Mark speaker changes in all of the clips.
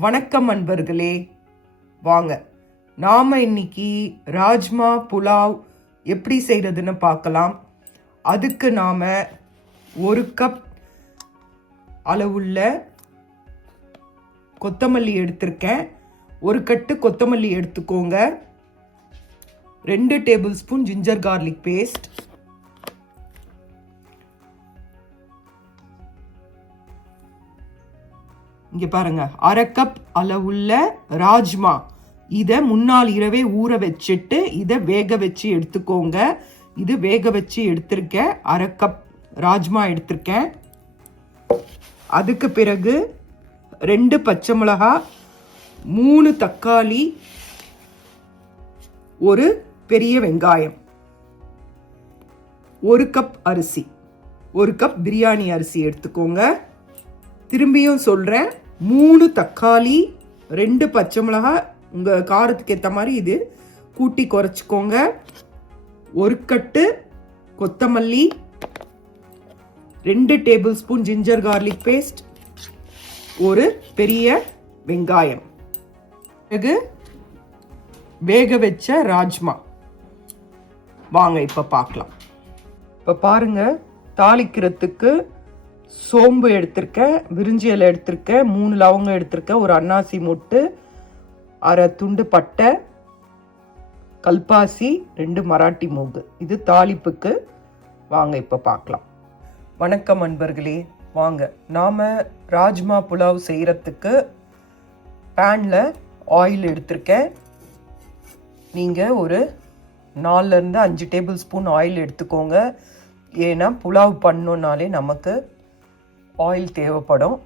Speaker 1: வணக்கம் அன்பர்களே. வாங்க நாம் இன்னைக்கு ராஜ்மா புலாவ் எப்படி செய்கிறதுன்னு பார்க்கலாம். அதுக்கு நாம் ஒரு கப் அளவுள்ள கொத்தமல்லி எடுத்திருக்கேன். ஒரு கட்டு கொத்தமல்லி எடுத்துக்கோங்க. ரெண்டு table spoon ginger garlic paste. இங்க பாருங்க. அரை கப் அளவுள்ள ராஜ்மா. இதை முன்னாள் இரவே ஊற வச்சுட்டு இதை வேக வச்சு எடுத்துக்கோங்க. இது வேக வச்சு எடுத்திருக்கேன் அரை கப் ராஜ்மா எடுத்திருக்கேன் அதுக்கு பிறகு ரெண்டு பச்சை மிளகா மூணு தக்காளி ஒரு பெரிய வெங்காயம். ஒரு கப் அரிசி. ஒரு கப் பிரியாணி அரிசி எடுத்துக்கோங்க. திரும்பியும் சொல்கிறேன் மூணு தக்காளி ரெண்டு பச்சை மிளகாய் உங்கள் காரத்துக்கு ஏற்ற மாதிரி இது கூட்டி குறைச்சிக்கோங்க. ஒரு கட்டு கொத்தமல்லி ரெண்டு table spoon ginger garlic paste ஒரு பெரிய வெங்காயம். பிறகு வேக வச்ச ராஜ்மா. வாங்க இப்போ பார்க்கலாம். இப்போ பாருங்கள் தாளிக்கிறதுக்கு சோம்பு எடுத்திருக்கேன் விரிஞ்சி இலை எடுத்திருக்கேன் மூணு லவங்கம் எடுத்திருக்கேன் ஒரு அன்னாசி மொட்டு அரை துண்டு பட்டை கல்பாசி ரெண்டு மராட்டி மூக்கு இது தாளிப்புக்கு வாங்க இப்போ பார்க்கலாம் வணக்கம் அன்பர்களே. வாங்க நாம் ராஜ்மா புலாவ் செய்கிறதுக்கு பேனில் ஆயில் எடுத்திருக்கேன். நீங்கள் ஒரு நாலுலேருந்து அஞ்சு டேபிள் ஸ்பூன் ஆயில் எடுத்துக்கோங்க. ஏன்னா புலாவ் பண்ணோன்னாலே நமக்கு ஆயில் தேவைப்படும்.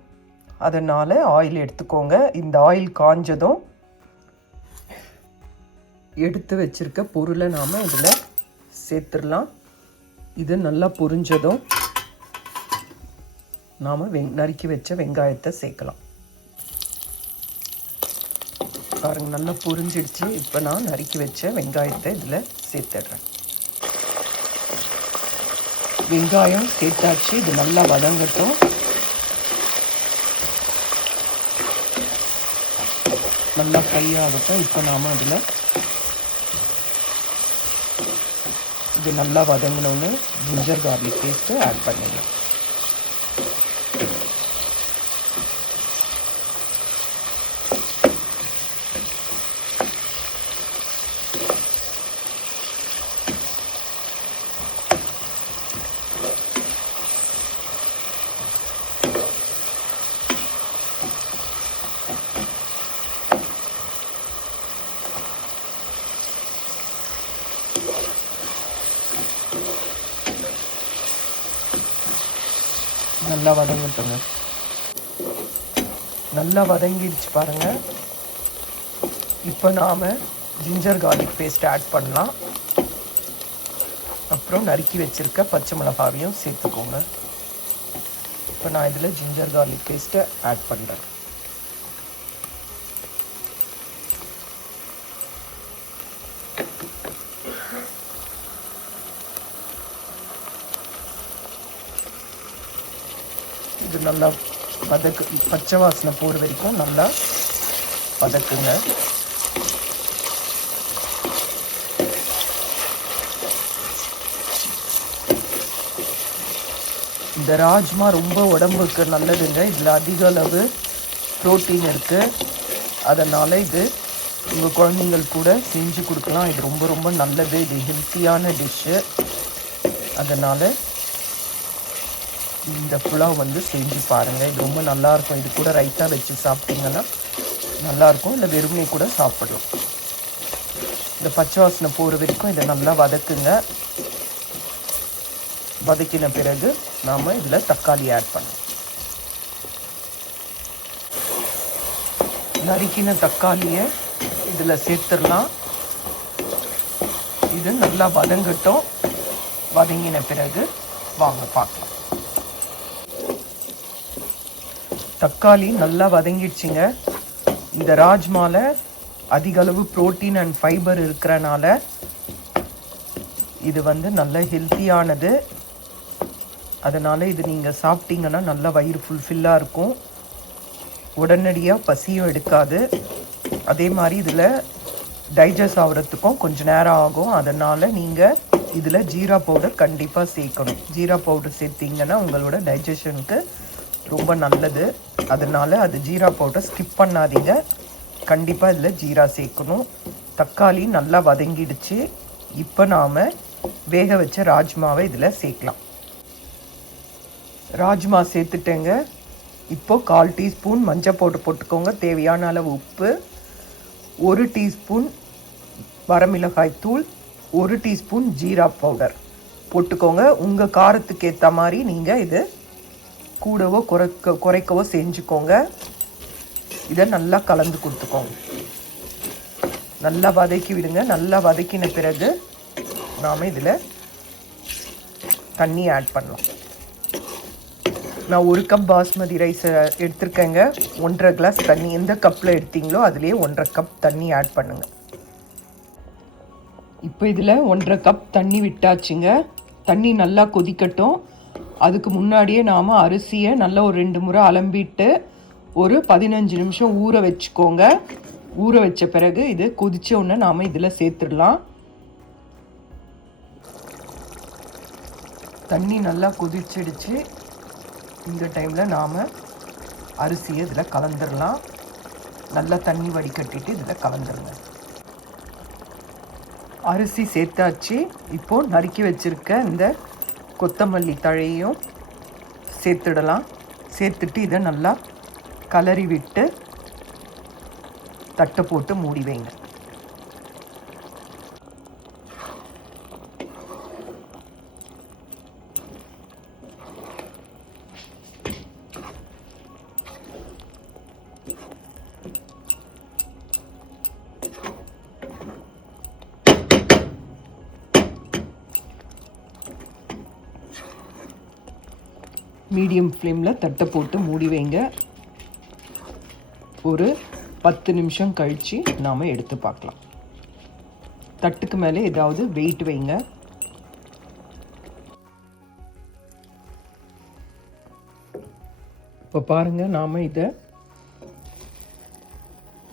Speaker 1: அதனால் ஆயில் எடுத்துக்கோங்க. இந்த ஆயில் காஞ்சதும் எடுத்து வச்சிருக்க பொருளை நாம் இதில் சேர்த்துடலாம். இது நல்லா பொரிஞ்சதும் நாம் வெங் நறுக்கி வச்ச வெங்காயத்தை சேர்க்கலாம். பாருங்க நல்லா பொரிஞ்சிடுச்சு. இப்போ நான் நறுக்கி வச்ச வெங்காயத்தை இதில் சேர்த்துடுறேன். வெங்காயம் சேர்த்தாச்சு. இது நல்லா வதங்கட்டும். நல்லா ஃப்ரை ஆகட்டும். இப்போ நாம் அதில் இது நல்லா வதங்கினோன்னு ஜிஞ்சர் கார்லிக் பேஸ்ட்டு ஆட் பண்ணிடலாம். நல்லா வதங்கட்டுங்க. நல்லா வதங்கிடுச்சு பாருங்கள் இப்போ நாம் ஜிஞ்சர் கார்லிக் பேஸ்ட் ஆட் பண்ணலாம். அப்புறம் நறுக்கி வச்சிருக்க பச்சை மிளகாவையும் சேர்த்துக்கோங்க. இப்போ நான் இதில் ஜிஞ்சர் கார்லிக் பேஸ்ட்டை ஆட் பண்ணுறேன் இது நல்லா வதக்கு பச்சை வாசனை போகிற வரைக்கும் நல்லா வதக்குங்க. இந்த ராஜ்மா ரொம்ப உடம்புக்கு நல்லதுங்க. இதில் அதிக அளவு ப்ரோட்டீன் இருக்குது அதனால் இது உங்கள் குழந்தைங்கள் கூட செஞ்சு கொடுக்கலாம். இது ரொம்ப ரொம்ப நல்லது. இது ஹெல்த்தியான டிஷ்ஷு அதனால் இந்த புலாவ் வந்து செஞ்சு பாருங்கள் இது ரொம்ப நல்லாயிருக்கும். இது கூட ரைட்டாக வச்சு சாப்பிட்டீங்கன்னா நல்லாயிருக்கும். இல்லை வெறுமனே கூட சாப்பிடலாம். இந்த பச்சை வாசனை போகிற வரைக்கும் இதை நல்லா வதக்குங்க. வதக்கின பிறகு நாம் இதில் தக்காளி ஆட் பண்ணலாம். நறுக்கின தக்காளியை இதில் சேர்த்துடலாம். இது நல்லா வதங்கட்டும். வதங்கின பிறகு வாங்க பார்க்கலாம். தக்காளி நல்லா வதங்கிடுச்சிங்க. இந்த ராஜ்மால அதிகளவு ப்ரோட்டீன் புரோட்டீன் அண்ட் ஃபைபர் இருக்கிறனால இது வந்து நல்ல ஹெல்த்தியானது அதனால் இது நீங்கள் சாப்பிட்டீங்கன்னா நல்ல வயிறு ஃபுல்ஃபில்லாக இருக்கும். உடனடியாக பசியும் எடுக்காது. அதே மாதிரி இதில் டைஜஸ்ட் ஆகிறதுக்கும் கொஞ்சம் நேரம் ஆகும். அதனால் நீங்கள் இதில் ஜீரா பவுடர் கண்டிப்பாக சேர்க்கணும். ஜீரா பவுடர் சேர்த்திங்கன்னா உங்களோட டைஜஷனுக்கு ரொம்ப நல்லது. அதனால் அது ஜீரா பவுடர் ஸ்கிப் பண்ணாதீங்க. கண்டிப்பாக இதில் ஜீரா சேர்க்கணும். தக்காளி நல்லா வதங்கிடுச்சு. இப்போ நாம் வேக வச்ச ராஜ்மாவை இதில் சேர்க்கலாம். ராஜ்மா சேர்த்துட்டேங்க. இப்போ கால் டீஸ்பூன் மஞ்சள் பவுடர் போட்டுக்கோங்க. தேவையான அளவு உப்பு. ஒரு டீஸ்பூன் வரமிளகாய் தூள். ஒரு டீஸ்பூன் ஜீரா பவுடர் போட்டுக்கோங்க. உங்கள் காரத்துக்கு ஏற்ற மாதிரி நீங்கள் இது கூடவோ குறைக்க குறைக்கவோ செஞ்சுக்கோங்க. இதை நல்லா கலந்து கொடுத்துக்கோங்க. நல்லா வதக்கி விடுங்க. நல்லா வதக்கின பிறகு நாம் இதில் தண்ணி ஆட் பண்ணலாம். நான் ஒரு கப் பாஸ்மதி ரைஸ் எடுத்திருக்கேங்க. ஒன்றரை கிளாஸ் தண்ணி. எந்த கப்பில் எடுத்தீங்களோ அதுலேயே ஒன்றரை கப் தண்ணி ஆட் பண்ணுங்கள் இப்போ இதில் ஒன்றரை கப் தண்ணி விட்டாச்சுங்க. தண்ணி நல்லா கொதிக்கட்டும். அதுக்கு முன்னாடியே நாம் அரிசியை நல்லா ஒரு ரெண்டு முறை அலம்பிட்டு ஒரு பதினஞ்சு நிமிஷம் ஊற வச்சுக்கோங்க. ஊற வச்ச பிறகு இது கொதிச்ச உடனே நாம் இதில் சேர்த்துடலாம். தண்ணி நல்லா கொதிச்சிடுச்சு. இந்த டைமில் நாம் அரிசியை இதில் கலந்துடலாம். நல்லா தண்ணி வடிகட்டிட்டு இதில் கலந்துருங்க அரிசி சேர்த்தாச்சு. இப்போது நறுக்கி வச்சுருக்க இந்த கொத்தமல்லி தழையும் சேர்த்துடலாம். சேர்த்துட்டு இதை நல்லா கலரி விட்டு தட்டை போட்டு மூடி வைங்க. மீடியம் ஃப்ளேமில் தட்டை போட்டு மூடி வைங்க. ஒரு பத்து நிமிஷம் கழித்து நாம் எடுத்து பார்க்கலாம். தட்டுக்கு மேலே ஏதாவது வெயிட் வைங்க. இப்போ பாருங்கள் நாம் இதை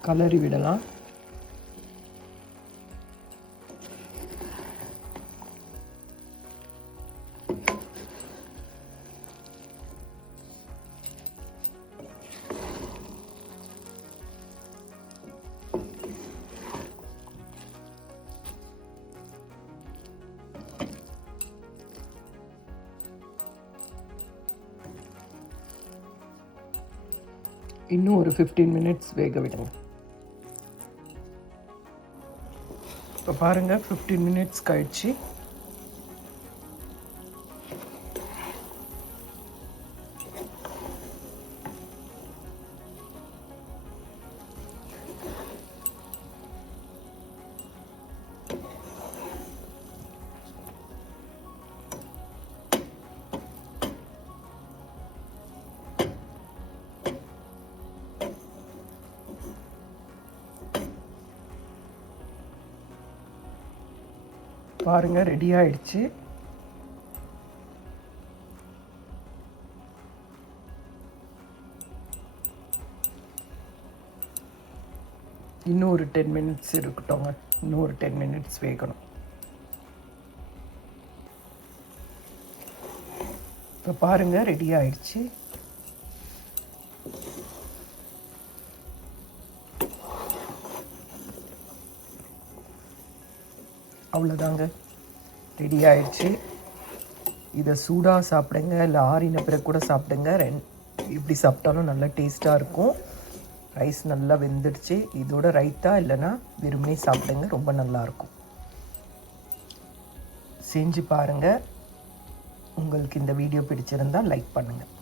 Speaker 1: கலரி விடலாம். இன்னும் ஒரு ஃபிஃப்டீன் மினிட்ஸ் வேக விடுங்க இப்போ பாருங்கள் ஃபிஃப்டீன் மினிட்ஸ் கழிச்சு பாருங்க ரெடி ஆயிடுச்சு. இன்னும் ஒரு டென் மினிட்ஸ் இருக்கட்டும்ங்க. இன்னும் ஒரு டென் மினிட்ஸ் வேகணும். இப்போ பாருங்க ரெடி ஆயிடுச்சு. அவ்வளோதாங்க ரெடி ஆயிடுச்சு. இதை சூடாக சாப்பிடுங்க. இல்லை ஆறின பிறகு கூட சாப்பிடுங்க. ரெண் இப்படி சாப்பிட்டாலும் நல்லா டேஸ்ட்டாக இருக்கும். ரைஸ் நல்லா வெந்துடுச்சு. இதோட ரைத்தா இல்லைன்னா விரும்பி சாப்பிடுங்க. ரொம்ப நல்லாயிருக்கும் செஞ்சு பாருங்கள் உங்களுக்கு இந்த வீடியோ பிடிச்சிருந்தால் லைக் பண்ணுங்கள்